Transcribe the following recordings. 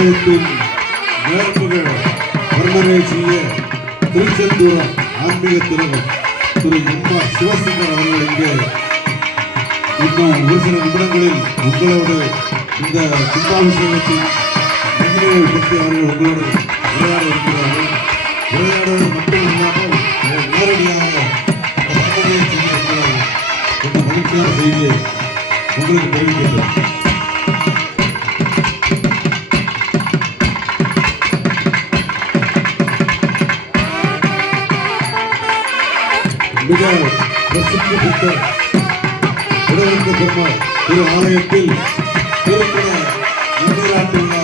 ஆலயத்தின் நேர்முக வர்ணனை செய்ய திருச்செந்தூரம் ஆன்மீக திருவர் திரு எம்மா சிவசங்கர் அவர்கள் இங்கே இன்னும் ஒரு சில நிமிடங்களில் உங்களோடு இந்த கும்பாபிஷேகத்தின் பற்றி அவர்கள் உங்களோடு உரையாட இடவெடுத்த பெருமாள் திரு ஆலயத்தில் திருக்குட நன்னீராட்டு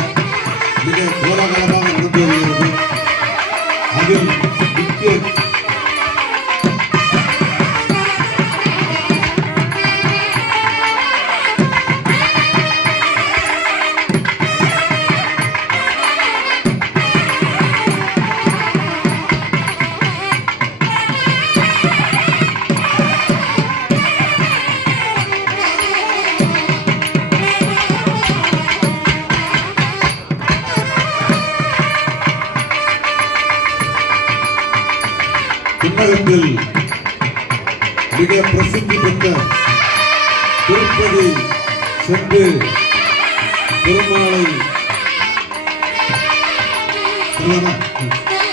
திருப்பதி சென்று பெருமாளை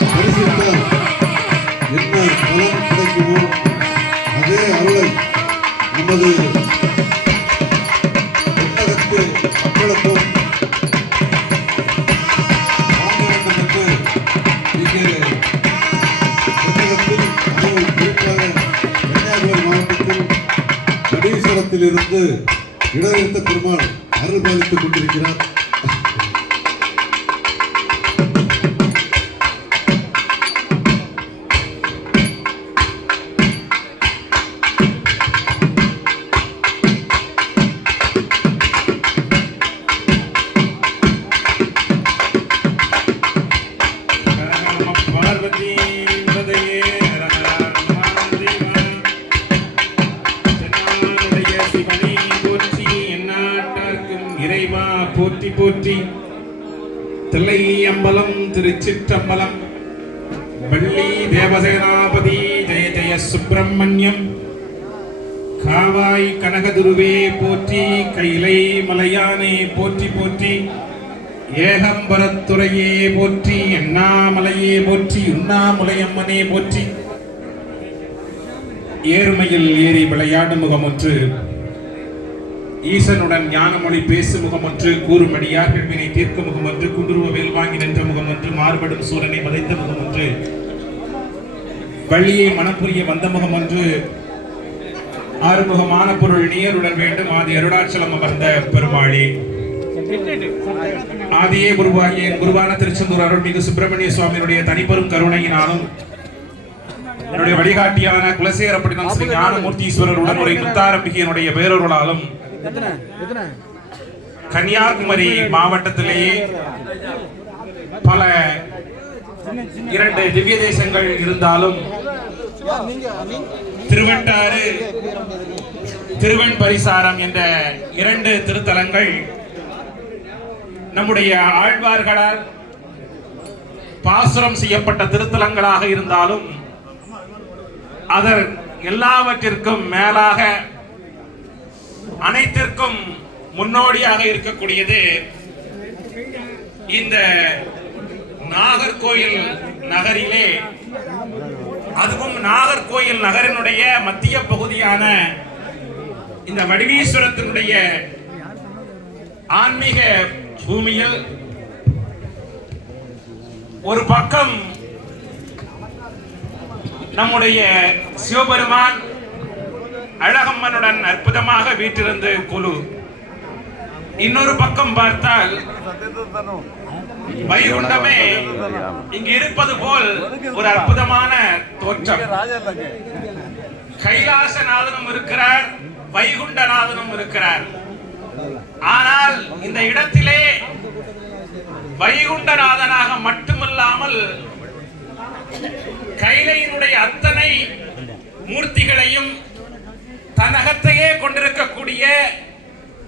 தரிசித்தால் என்ன பலன் இருந்து இடநிறுத்த பெருமாள் அருள் பாலித்துக் கொண்டிருக்கிறார். திருச்சிற்றம்பலம். வள்ளி தேவசேனாபதி ஜெய ஜெய சுப்பிரமணியம். காவாய் கனகதுருவே போற்றி கைலை மலையானே போற்றி போற்றி ஏகம்பரத்துறையே போற்றி எண்ணாமலையே போற்றி உண்ணாமுலையம்மனே போற்றி. ஏறுமையில் ஏறி விளையாடும் முகமொன்று ஈசனுடன் ஞானமொழி பேசு முகமொன்று கூறுமடியார்கள் வினை தீர்க்கும் முகமொன்று குண்டுருவ வேல் வாங்கி நின்ற முகமொன்று மாறுபடும் சூரனை வதைத்த முகமொன்று வள்ளியை மனப்புரிய வந்த முகமொன்று ஆறுமுகமான பொருள் நீயருடன் வேண்டும் ஆதி அருணாச்சலம் அமர்ந்த பெருமாளி. ஆதியே குருவாகிய குருவான திருச்செந்தூர் அருள்மிகு சுப்பிரமணிய சுவாமியினுடைய தனிப்பெரும் கருணையினாலும் என்னுடைய வழிகாட்டியான குலசேகரப்பட்டினம் ஸ்ரீ ஞானமூர்த்தீஸ்வரருடன் ஒரு முத்தாரம்பிகையினுடைய பேரொருளாலும் கன்னியாகுமரி மாவட்டத்திலேயே பல இரண்டு திவ்ய தேசங்கள் இருந்தாலும் திருவட்டாறு திருவன் பரிசாரம் என்ற இரண்டு திருத்தலங்கள் நம்முடைய ஆழ்வார்களால் பாசுரம் செய்யப்பட்ட திருத்தலங்களாக இருந்தாலும் அதன் எல்லாவற்றிற்கும் மேலாக அனைத்திற்கும் முன்னோடியாக இருக்கக்கூடியது இந்த நாகர்கோயில் நகரிலே அதுவும் நாகர்கோயில் நகரினுடைய மத்திய பகுதியான இந்த வடிவீஸ்வரத்தினுடைய ஆன்மீக பூமியில் ஒரு பக்கம் நம்முடைய சிவபெருமான் அழகம்மனுடன் அற்புதமாக வீட்டிருந்த குழு இன்னொரு பக்கம் பார்த்தால் வைகுண்டமே இங்கு இருப்பது போல் ஒரு அற்புதமான தோற்றம். கைலாசநாதனும் இருக்கிறார் வைகுண்டநாதனும் இருக்கிறார். ஆனால் இந்த இடத்திலே வைகுண்டநாதனாக மட்டுமில்லாமல் கைலையினுடைய அத்தனை மூர்த்திகளையும் தன்னகத்தையே கொண்டிருக்கக்கூடிய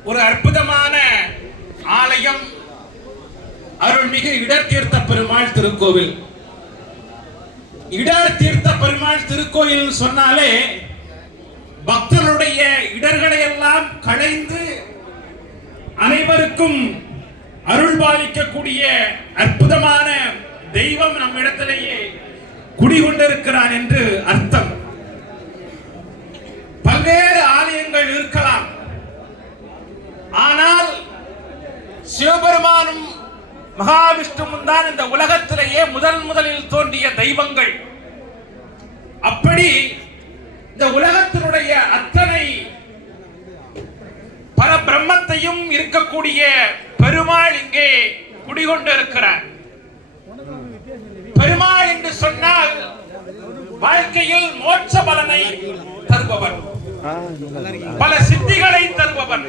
ஒரு அற்புதமான ஆலயம் அருள்மிகு இடர் தீர்த்த பெருமாள் திருக்கோவில். இடர் தீர்த்த பெருமாள் திருக்கோயில் சொன்னாலே பக்தருடைய இடர்களை எல்லாம் களைந்து அனைவருக்கும் அருள் பாலிக்கக்கூடிய அற்புதமான தெய்வம் நம்மிடத்திலேயே குடிகொண்டிருக்கிறான் என்று அர்த்தம். பல்வேறு ஆலயங்கள் இருக்கலாம். ஆனால் சிவபெருமானும் மகாவிஷ்ணுவும் தான் இந்த உலகத்திலேயே முதல் முதலில் தோன்றிய தெய்வங்கள். அப்படி இந்த உலகத்தினுடைய அத்தனை பல பிரம்மத்தையும் இருக்கக்கூடிய பெருமாள் இங்கே குடிகொண்டு இருக்கிறார் பெருமாள் என்று சொன்னால் வாழ்க்கையில் மோட்ச பலனை தருபவர் பல சித்திகளை தருபவன்.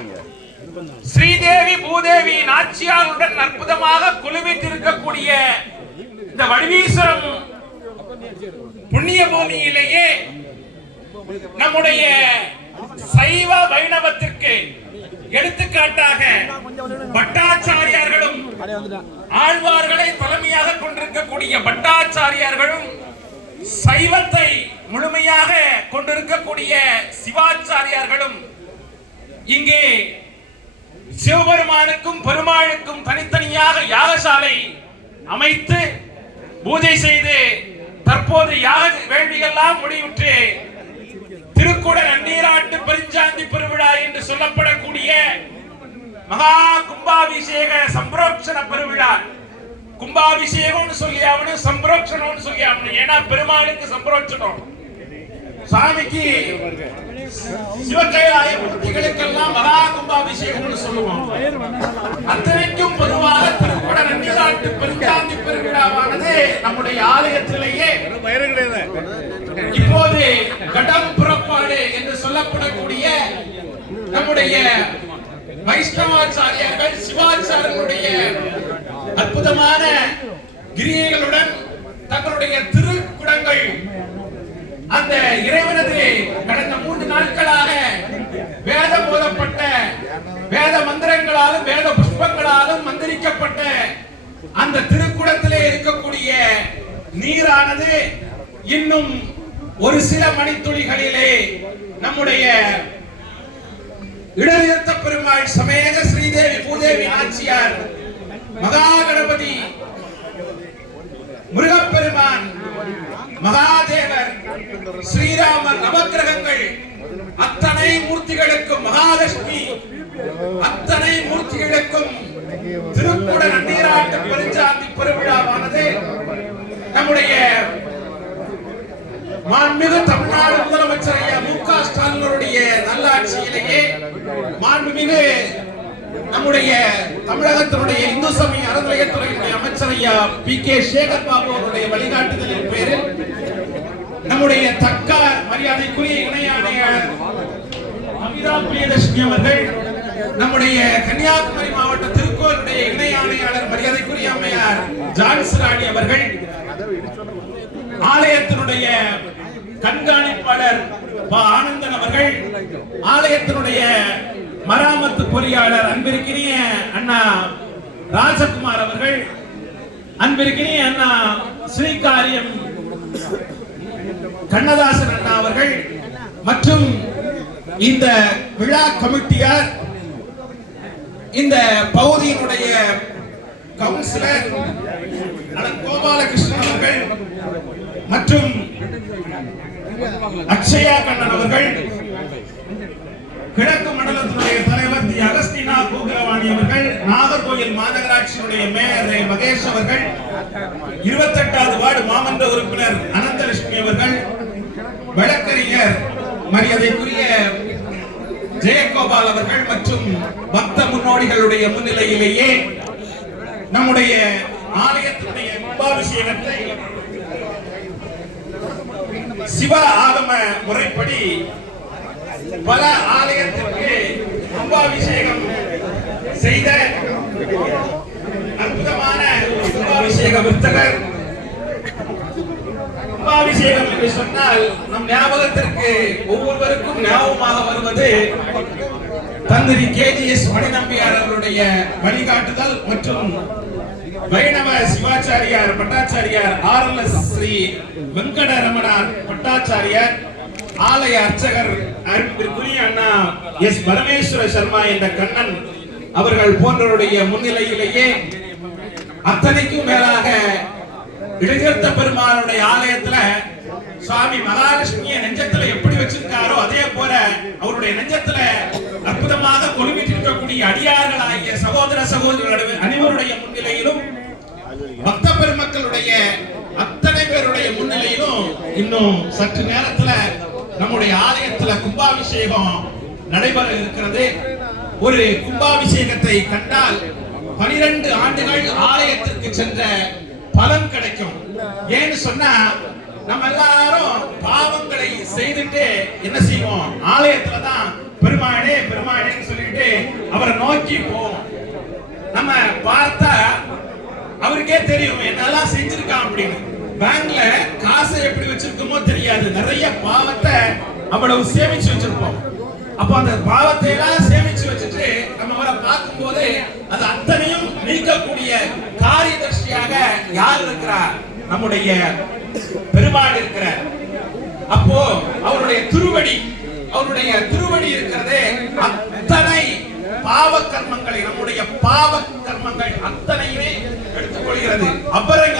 ஸ்ரீதேவி பூதேவி நாச்சியாருடன் அற்புதமாக குழுவித்திருக்கக்கூடிய இந்த வடிவீஸ்வரம் புண்ணிய பூமியிலேயே நம்முடைய சைவ வைணவத்திற்கு எடுத்துக்காட்டாக பட்டாச்சாரியார்களும் ஆழ்வார்களை தலைமையாக கொண்டிருக்கக்கூடிய பட்டாச்சாரியார்களும் சைவத்தை முழுமையாக கொண்டிருக்கக்கூடிய சிவாச்சாரியார்களும் இங்கே சிவபெருமானுக்கும் பெருமாளுக்கும் தனித்தனியாக யாகசாலை அமைத்து பூஜை செய்து தற்போது யாக வேள்விகள்லாம் முடிவுற்று திருக்குட நன்னீராட்டு பெருஞ்சாந்தி பெருவிழா என்று சொல்லப்படக்கூடிய மகா கும்பாபிஷேக சம்பிரோட்சண பெருவிழா. கும்பாபிஷேகம்னு சொல்லி ஆகணும் சம்பரோட்சணம்னு சொல்லி ஆகணும் ஏன்னா பெருமாளுக்கு சம்பரோட்சணம் சாமிக்கு சிவகைலாய மூர்த்திகளுக்கெல்லாம் மகா கும்பாபிஷேகம்னு சொல்லுவோம். அத்தனைக்கும் பொதுவாக திருக்குட நன்னீராட்டு பெருஞ்சாந்தி பெருவிழாவானது நம்முடைய ஆலயத்திலேயே இப்போது கடம் புறப்பாடு என்று சொல்லப்படக்கூடிய நம்முடைய வைஷ்ணவாச்சாரியர்கள் சிவாச்சாரியர்களுடைய அற்புதமான கிரியைகளுடன் தங்களுடைய திருக்குடங்கள். அந்த இறைவனது கடந்த மூன்று நாட்களாக வேதம் போதப்பட்ட வேத மந்திரங்களாலும் வேத புஷ்பங்களாலும் மந்திரிக்கப்பட்ட அந்த திருக்குடத்திலே இருக்கக்கூடிய நீரானது இன்னும் ஒரு சில மணித்துளிகளிலே நம்முடைய இடநிறுத்த பெருமாள் சமேத ஸ்ரீதேவி பூதேவி ஆட்சியார் மகா கணபதி முருகப்பெருமான் மகாதேவர் ஸ்ரீராமர் நவக்கிரகங்கள் அத்தனை மூர்த்திகளுக்கும் மகாலட்சுமி அத்தனை மூர்த்திகளுக்கும் திருக்கூட நன்னீராட்டு பெருஞ்சாந்தி பெருவிழாவானது. நம்முடைய மாண்புமிகு தமிழ்நாடு முதலமைச்சர் ஐயா மு க ஸ்டாலினுடைய நல்லாட்சியிலேயே மாண்புமிகு நம்முடைய தமிழகத்தினுடைய இந்து சமய அறநிலையத்துறையினுடைய அமைச்சர் ஐயா பி கே சேகர் பாபு அவருடைய வழிகாட்டுதலின் பேரில் நம்முடைய தக்கார் மரியாதைக்குரிய இணை ஆணையாளர் அமிதா பிரியதர்ஷினி அவர்கள் நம்முடைய கன்னியாகுமரி மாவட்ட திருக்கோயிலுடைய இணை ஆணையாளர் மரியாதைக்குரிய அம்மையார் ஜான்ஸ் ராணி அவர்கள் ஆலயத்தினுடைய கண்காணிப்பாளர் ஆனந்தன் அவர்கள் ஆலயத்தினுடைய மராமத்து பொறியாளர் அன்பிற்கினிய அண்ணா ராஜகுமார் அவர்கள் அன்பிற்கினிய அண்ணா ஸ்ரீகாரியம் கண்ணதாசன் அண்ணா அவர்கள் மற்றும் இந்த விழா கமிட்டியார் இந்த பகுதியினுடைய கவுன்சிலர் கோபாலகிருஷ்ணன் அவர்கள் மற்றும் அக்ஷயா கண்ணன் அவர்கள் கிழக்கு மண்டலத்தினுடைய தலைவர் தி அகஸ்டினா கோகுலவாணி அவர்கள் நாகர்கோயில் மாநகராட்சியினுடைய மேயர் மகேஷ் அவர்கள் இருபத்தி எட்டாவது வார்டு மாமன்ற உறுப்பினர் அனந்தலட்சுமி அவர்கள் வழக்கறிஞர் மரியாதைக்குரிய ஜெயகோபால் அவர்கள் மற்றும் பக்த முன்னோடிகளுடைய முன்னிலையிலேயே நம்முடைய ஆலயத்தினுடைய கும்பாபிஷேகத்தை சிவ ஆகம முறைப்படி பல ஆலயத்திற்கு கும்பாபிஷேகம் செய்த அற்புதமான கும்பாபிஷேக புத்தகர் கும்பாபிஷேகம் என்று சொன்னால் நம் ஞாபகத்திற்கு ஒவ்வொருவருக்கும் ஞாபகமாக வருவது தந்திரி கேஜிஎஸ் மணிநம்பியார் அவருடைய வழிகாட்டுதல் மற்றும் வைணவ சிவாச்சாரியார் பட்டாச்சாரியார் R L S Sri Venkataramanar Bhattacharyar ஆலய அர்ச்சகர் அரும்பிற்குரிய அண்ணா எஸ் பரமேஸ்வர சர்மா என்ற கண்ணன் அவர்கள் போன்றவருடைய முன்னிலையிலேயே அத்தனைக்கும் மேலாக இடுகர்த்த பெருமாளுடைய ஆலயத்துல சுவாமி மகாலட்சுமியை நெஞ்சத்துல எப்படி வச்சிருக்காரோ அதே போல அவருடைய நெஞ்சத்துல அற்புதமாக கொலுவிட்டிருக்கக்கூடிய அடியார்களாகிய சகோதர சகோதரர்களுடைய அனைவருடைய முன்னிலையிலும் பக்த பெருமக்களுடைய அத்தனை பேருடைய முன்னிலையிலும் இன்னும் சற்று நேரத்துல நம்முடைய ஆலயத்துல கும்பாபிஷேகம் நடைபெற இருக்கிறது. ஒரு கும்பாபிஷேகத்தை கண்டால் பனிரெண்டு ஆண்டுகள் ஆலயத்திற்கு சென்ற பலன் கிடைக்கும். ஏன்னு சொன்னா நம்ம எல்லாரும் பாவங்களை செய்துட்டு என்ன செய்வோம்? ஆலயத்துல தான் பெருமாளே பெருமாளேன்னு சொல்லிட்டு அவரை நோக்கி போவோம். நம்ம பார்த்தா அவருக்கே தெரியும் என்னெல்லாம் செஞ்சிருக்கான் அப்படின்னு. பேங்க்ல காசை எப்படி வச்சிருக்கோமோ தெரியாது. நிறைய பாவத்தை அவ்வளவு சேமிச்சு வச்சிருப்போம். அப்ப அந்த பாவத்தை எல்லாம் சேமிச்சு வச்சுட்டு நம்ம அவரை பார்க்கும் போது அது அத்தனையும் நீக்கக்கூடிய காரியதர்ஷியாக யார் இருக்கிறார்? நம்முடைய பெருமாள் இருக்கிறார். அப்போ அவருடைய திருவடி அவருடைய திருவடி இருக்கிறதே அத்தனை பாவ கர்மங்களை நம்முடைய பாவ கர்மங்கள் அத்தனையுமே எடுத்துக்கொள்கிறது. அப்புறம்